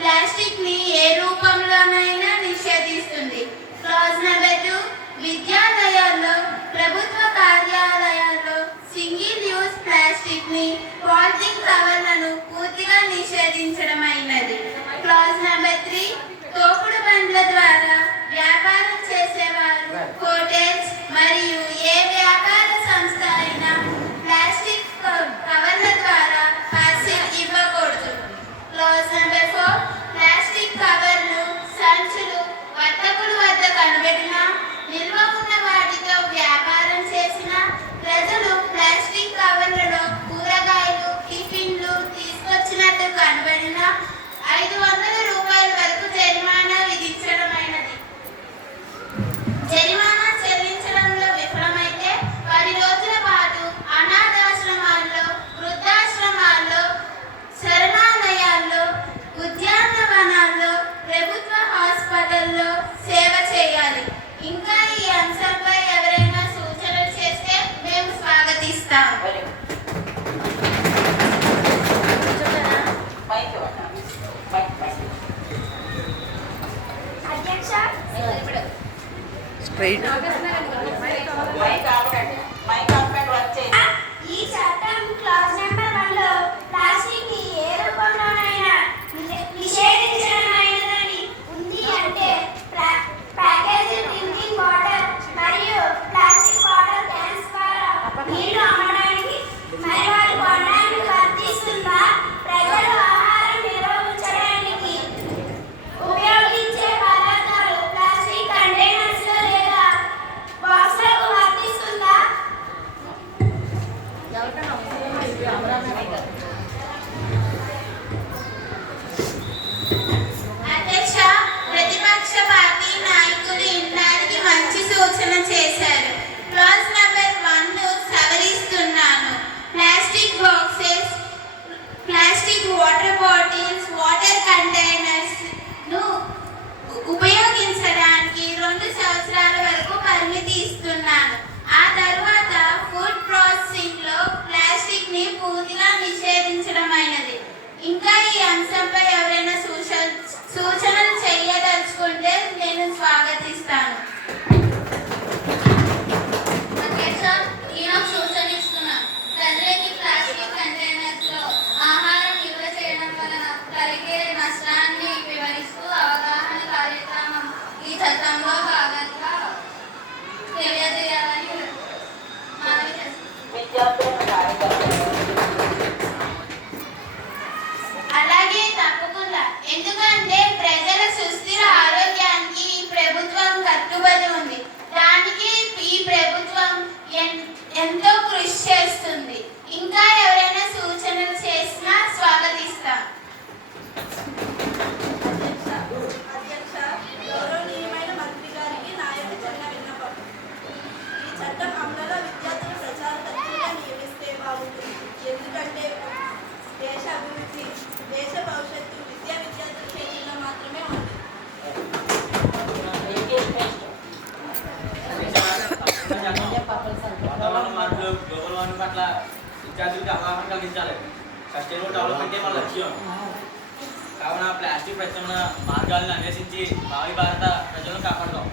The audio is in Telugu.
ప్లాస్టిక్ ని ఏ రూపంలోనైనా నిషేధిస్తుంది. క్లాజ్ నెంబర్ 2, విద్యాలయాల్లో, ప్రభుత్వ కార్యాలయాల్లో సింగిల్ యూజ్ ప్లాస్టిక్ ని, పాలిథిన్ కవర్లను పూర్తిగా నిషేధించడమైనది. క్లాజ్ నెంబర్ 3, తోపుడు బండ్ల ద్వారా వ్యాపారం చేసేవారు, హోటల్స్ మరియు ఏ వ్యాపార సంస్థ అయినా ప్లాస్టిక్ కవర్ల ద్వారా పార్సిల్ ఇవ్వకూడదు. క్లాజ్ నెంబర్ 4, ప్లాస్టిక్ కవర్లు, సంచులు వర్తకుల వద్ద కనబడినా, నిల్వ ఉన్న వాటితో వ్యాపారం చేసిన ప్రజలు ప్లాస్టిక్ కవర్లలో కూరగాయలు, టిఫిన్లు తీసుకొచ్చినట్టు కనబడినా 500 రూపాయల వరకు జరిమానా విధించడమైనది. జరిమానా చెల్లించడంలో విఫలమైతే 10 రోజుల పాటు అనాథాశ్రమాల్లో, వృద్ధాశ్రమాల్లో, శరణాలయాల్లో, ఉద్యానవనాల్లో, ప్రభుత్వ హాస్పిటల్లో సేవ చేయాలి. ఇంకా ఈ అంశంపై ఎవరైనా సూచనలు చేస్తే మేము స్వాగతిస్తాం. అధ్యక్ష, ఈ చట్టం క్లాజ్ నెంబర్ 1లో ప్లాస్టిక్ ని ఏ రూపంలోనైనా నిషేధించడమైనదని ఉంది. అంటే ప్యాకేజీ డ్రింకింగ్ వాటర్ మరియు ప్లాస్టిక్ వాటర్ క్యాన్స్ ద్వారా నీళ్లు అమ్మడానికి మరి వారు కొనడానికి వర్తిస్తుందా? ప్రజలు ఆహారం నిల్వ ఉంచడానికి ఉపయోగించే పదార్థాలు ప్లాస్టిక్ కంటైనర్స్ లేదా బాక్స్లకు వర్తిస్తుందా? అధ్యక్ష, ప్రతిపక్ష పార్టీ నాయకులు ఇండానికి మంచి సూచన చేశారు. క్లాజ్ నెంబర్ 1 సవరిస్తున్నాను. Plastic boxes, plastic water bottles, water containers ను ఉపయోగించడానికి 2 సంవత్సరాల వరకు పరిమితి ఇస్తున్నాను. ఆ తర్వాత ఫుడ్ ప్రాసెసింగ్ లో ప్లాస్టిక్ ని పూర్తిగా నిషేధించడమైనది. ఇంకా ఈ అంశంపై ఎవరైనా సూచనలు చేయదలుచుకుంటే నేను స్వాగతిస్తాను. అధ్యక్ష, ఈయన సూచనిస్తున్నాను. ప్రజలకి ప్లాస్టిక్ కంటైనర్స్ లో ఆహారం నిల్వ చేయడం వలన కలిగే నష్టాన్ని వివరిస్తూ అవగాహన కార్యక్రమం ఈ చట్టంలో భాగంగా తెలియజేయాలని మనవి చేస్తున్నాను. అలాగే తప్పకుండా, ఎందుకంటే ప్రజల సుస్థిర ఆరోగ్యానికి ఈ ప్రభుత్వం కట్టుబడి ఉంది. దానికి ఈ ప్రభుత్వం ఎంతో కృషి చేస్తుంది. ఇంకా ఎవరైనా సూచనలు చేసినా స్వాగతిస్తాం. అధ్యక్ష, గౌరవనీయమైన మంత్రి గారికి నా యొక్క చిన్న విన్నపం. ఈ చట్టం అమలులో విద్యార్థులు ప్రచార ఖర్చులుగా నియమిస్తే బాగుంటుంది. ఎందుకంటే దేశ అభివృద్ధి, దేశ భవిష్యత్తు విద్యార్థుల చేతుల్లో మాత్రమే ఉంది. వాతావరణ మార్పులు, గ్లోబల్ వార్మింగ్ పట్ల విద్యార్థులకు అవగాహన కలిగించాలి. సస్టైనబుల్ డెవలప్మెంటే మన లక్ష్యం. కావున ప్లాస్టిక్ ప్రత్యామ్నాయ మార్గాలను అన్వేషించి భావి భారత ప్రజలను కాపాడుతాం.